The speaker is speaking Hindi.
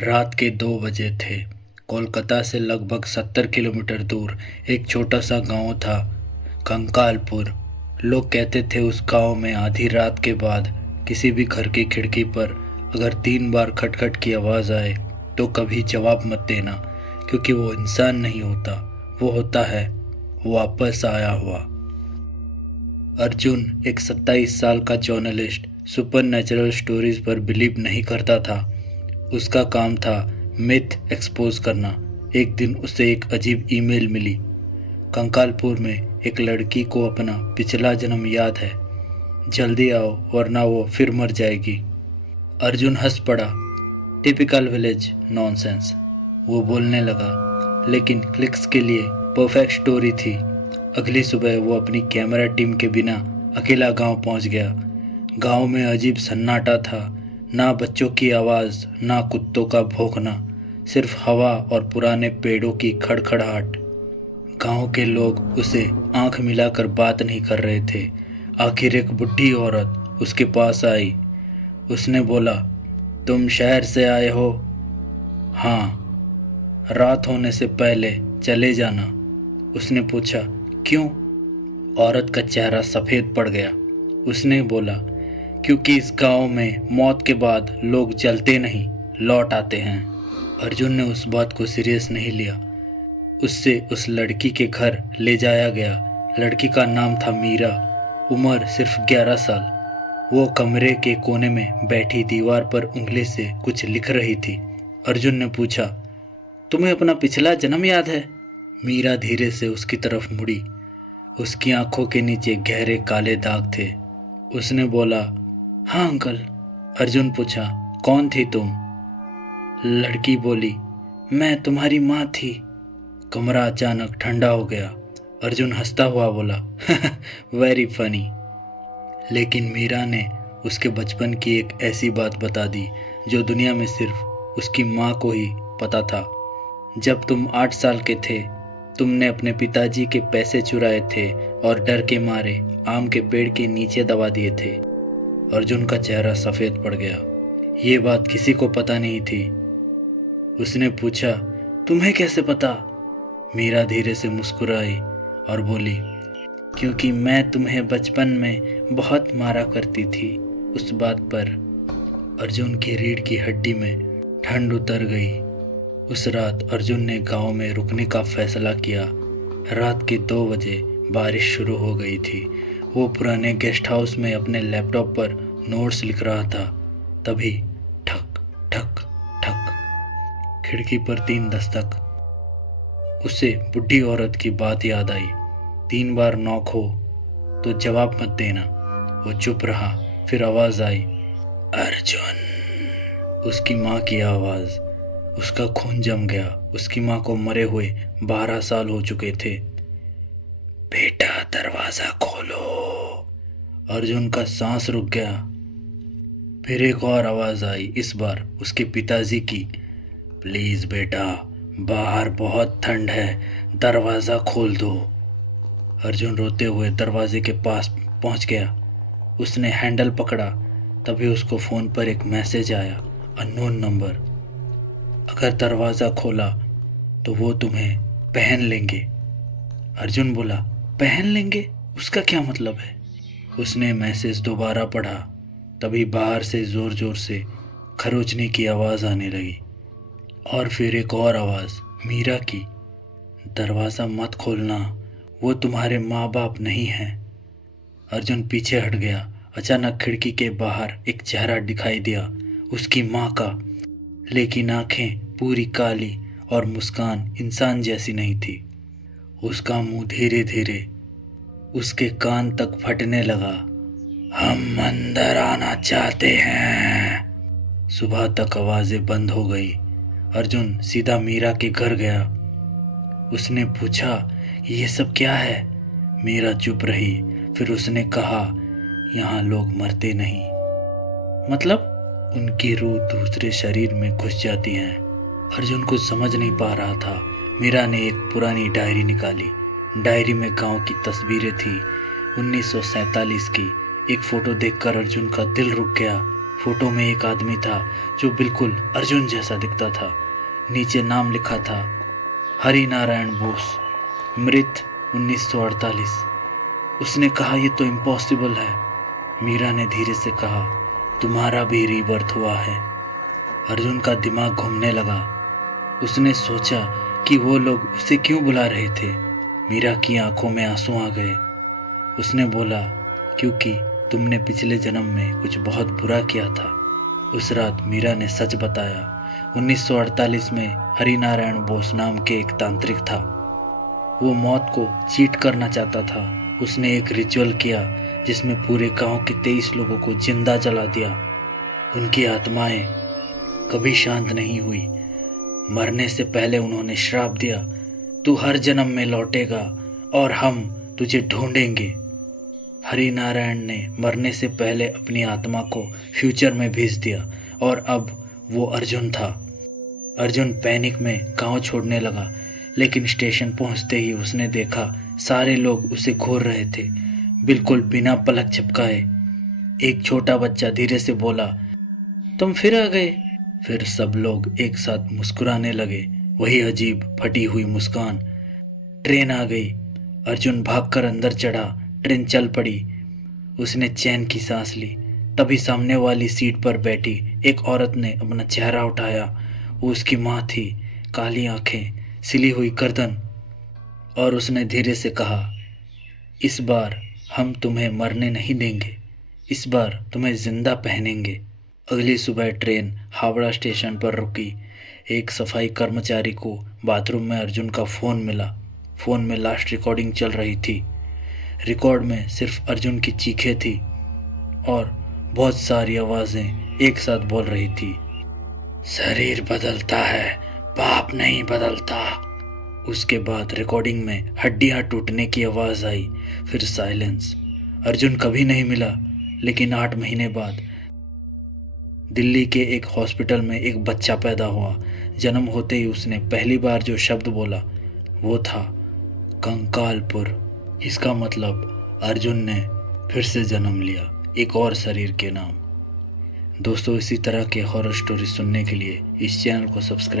रात के 2 बजे थे। कोलकाता से लगभग 70 किलोमीटर दूर एक छोटा सा गांव था, कंकालपुर। लोग कहते थे उस गांव में आधी रात के बाद किसी भी घर की खिड़की पर अगर 3 बार खटखट की आवाज़ आए तो कभी जवाब मत देना, क्योंकि वो इंसान नहीं होता, वो होता है वापस आया हुआ। अर्जुन एक 27 साल का जर्नलिस्ट सुपर नेचुरल स्टोरीज पर बिलीव नहीं करता था। उसका काम था मिथ एक्सपोज करना। एक दिन उसे एक अजीब ईमेल मिली। कंकालपुर में एक लड़की को अपना पिछला जन्म याद है, जल्दी आओ वरना वो फिर मर जाएगी। अर्जुन हंस पड़ा। टिपिकल विलेज नॉनसेंस, वो बोलने लगा, लेकिन क्लिक्स के लिए परफेक्ट स्टोरी थी। अगली सुबह वो अपनी कैमरा टीम के बिना अकेला गांव पहुंच गया। गांव में अजीब सन्नाटा था, ना बच्चों की आवाज़, ना कुत्तों का भौंकना, सिर्फ हवा और पुराने पेड़ों की खड़खड़ाहट। गांव के लोग उसे आंख मिलाकर बात नहीं कर रहे थे। आखिर एक बुढ़ी औरत उसके पास आई। उसने बोला, तुम शहर से आए हो? हाँ। रात होने से पहले चले जाना। उसने पूछा, क्यों? औरत का चेहरा सफ़ेद पड़ गया। उसने बोला, क्योंकि इस गांव में मौत के बाद लोग जलते नहीं, लौट आते हैं। अर्जुन ने उस बात को सीरियस नहीं लिया। उससे उस लड़की के घर ले जाया गया। लड़की का नाम था मीरा, उम्र सिर्फ 11 साल। वो कमरे के कोने में बैठी दीवार पर उंगली से कुछ लिख रही थी। अर्जुन ने पूछा, तुम्हें अपना पिछला जन्म याद है? मीरा धीरे से उसकी तरफ मुड़ी। उसकी आंखों के नीचे गहरे काले दाग थे। उसने बोला, हाँ अंकल। अर्जुन पूछा, कौन थी तुम? लड़की बोली, मैं तुम्हारी माँ थी। कमरा अचानक ठंडा हो गया। अर्जुन हंसता हुआ बोला, वेरी फनी। लेकिन मीरा ने उसके बचपन की एक ऐसी बात बता दी जो दुनिया में सिर्फ उसकी माँ को ही पता था। जब तुम 8 साल के थे, तुमने अपने पिताजी के पैसे चुराए थे और डर के मारे आम के पेड़ के नीचे दबा दिए थे। अर्जुन का चेहरा सफ़ेद पड़ गया। ये बात किसी को पता नहीं थी। उसने पूछा, तुम्हें कैसे पता? मीरा धीरे से मुस्कुराई और बोली, क्योंकि मैं तुम्हें बचपन में बहुत मारा करती थी। उस बात पर अर्जुन की रीढ़ की हड्डी में ठंड उतर गई। उस रात अर्जुन ने गांव में रुकने का फैसला किया। रात के 2 बजे बारिश शुरू हो गई थी। वो पुराने गेस्ट हाउस में अपने लैपटॉप पर नोट्स लिख रहा था। तभी ठक ठक ठक, खिड़की पर 3 दस्तक। उसे बुढ़ी औरत की बात याद आई, 3 बार नॉक हो तो जवाब मत देना। वो चुप रहा। फिर आवाज़ आई, अर्जुन। उसकी माँ की आवाज़। उसका खून जम गया। उसकी माँ को मरे हुए 12 साल हो चुके थे। बेटा दरवाज़ा खोलो। अर्जुन का सांस रुक गया। फिर एक और आवाज़ आई, इस बार उसके पिताजी की, प्लीज़ बेटा, बाहर बहुत ठंड है, दरवाज़ा खोल दो। अर्जुन रोते हुए दरवाजे के पास पहुंच गया। उसने हैंडल पकड़ा। तभी उसको फ़ोन पर एक मैसेज आया, अननोन नंबर। अगर दरवाज़ा खोला तो वो तुम्हें पहन लेंगे। अर्जुन बोला, पहन लेंगे? उसका क्या मतलब है? उसने मैसेज दोबारा पढ़ा। तभी बाहर से ज़ोर ज़ोर से खरोचने की आवाज़ आने लगी। और फिर एक और आवाज़, मीरा की, दरवाज़ा मत खोलना, वो तुम्हारे माँ बाप नहीं हैं। अर्जुन पीछे हट गया। अचानक खिड़की के बाहर एक चेहरा दिखाई दिया, उसकी माँ का। लेकिन आंखें पूरी काली और मुस्कान इंसान जैसी नहीं थी। उसका मुंह धीरे धीरे उसके कान तक फटने लगा। हम अंदर आना चाहते हैं। सुबह तक आवाज़ें बंद हो गई। अर्जुन सीधा मीरा के घर गया। उसने पूछा, ये सब क्या है? मीरा चुप रही। फिर उसने कहा, यहाँ लोग मरते नहीं। मतलब? उनकी रूह दूसरे शरीर में घुस जाती है। अर्जुन कुछ समझ नहीं पा रहा था। मीरा ने एक पुरानी डायरी निकाली। डायरी में गांव की तस्वीरें थी, 1947 की। एक फ़ोटो देखकर अर्जुन का दिल रुक गया। फोटो में एक आदमी था जो बिल्कुल अर्जुन जैसा दिखता था। नीचे नाम लिखा था हरि नारायण बोस, मृत 1948। उसने कहा यह तो इम्पॉसिबल है। मीरा ने धीरे से कहा तुम्हारा भी रीबर्थ हुआ है। अर्जुन का दिमाग घूमने लगा। उसने सोचा कि वो लोग उसे क्यों बुला रहे थे। मीरा की आंखों में आंसू आ गए। उसने बोला क्योंकि तुमने पिछले जन्म में कुछ बहुत बुरा किया था। उस रात मीरा ने सच बताया। 1948 में हरिनारायण बोस नाम के एक तांत्रिक था। वो मौत को चीट करना चाहता था। उसने एक रिचुअल किया जिसमें पूरे गांव के 23 लोगों को जिंदा जला दिया। उनकी आत्माएं कभी शांत नहीं हुई। मरने से पहले उन्होंने श्राप दिया, तू हर जन्म में लौटेगा और हम तुझे ढूंढेंगे। हरिनारायण ने मरने से पहले अपनी आत्मा को फ्यूचर में भेज दिया और अब वो अर्जुन था। अर्जुन पैनिक में गांव छोड़ने लगा, लेकिन स्टेशन पहुंचते ही उसने देखा सारे लोग उसे घूर रहे थे, बिल्कुल बिना पलक झपकाए। एक छोटा बच्चा धीरे से बोला, तुम फिर आ गए। फिर सब लोग एक साथ मुस्कुराने लगे, वही अजीब फटी हुई मुस्कान। ट्रेन आ गई। अर्जुन भागकर अंदर चढ़ा। ट्रेन चल पड़ी। उसने चैन की सांस ली। तभी सामने वाली सीट पर बैठी एक औरत ने अपना चेहरा उठाया। वो उसकी माँ थी। काली आंखें, सिली हुई गर्दन। और उसने धीरे से कहा, इस बार हम तुम्हें मरने नहीं देंगे, इस बार तुम्हें जिंदा पहनेंगे। अगली सुबह ट्रेन हावड़ा स्टेशन पर रुकी। एक सफाई कर्मचारी को बाथरूम में अर्जुन का फ़ोन मिला। फ़ोन में लास्ट रिकॉर्डिंग चल रही थी। रिकॉर्ड में सिर्फ अर्जुन की चीखें थी और बहुत सारी आवाज़ें एक साथ बोल रही थी, शरीर बदलता है, पाप नहीं बदलता। उसके बाद रिकॉर्डिंग में हड्डियां टूटने की आवाज़ आई। फिर साइलेंस। अर्जुन कभी नहीं मिला, लेकिन 8 महीने बाद दिल्ली के एक हॉस्पिटल में एक बच्चा पैदा हुआ। जन्म होते ही उसने पहली बार जो शब्द बोला वो था कंकालपुर। इसका मतलब अर्जुन ने फिर से जन्म लिया, एक और शरीर के नाम। दोस्तों, इसी तरह के हॉरर स्टोरी सुनने के लिए इस चैनल को सब्सक्राइब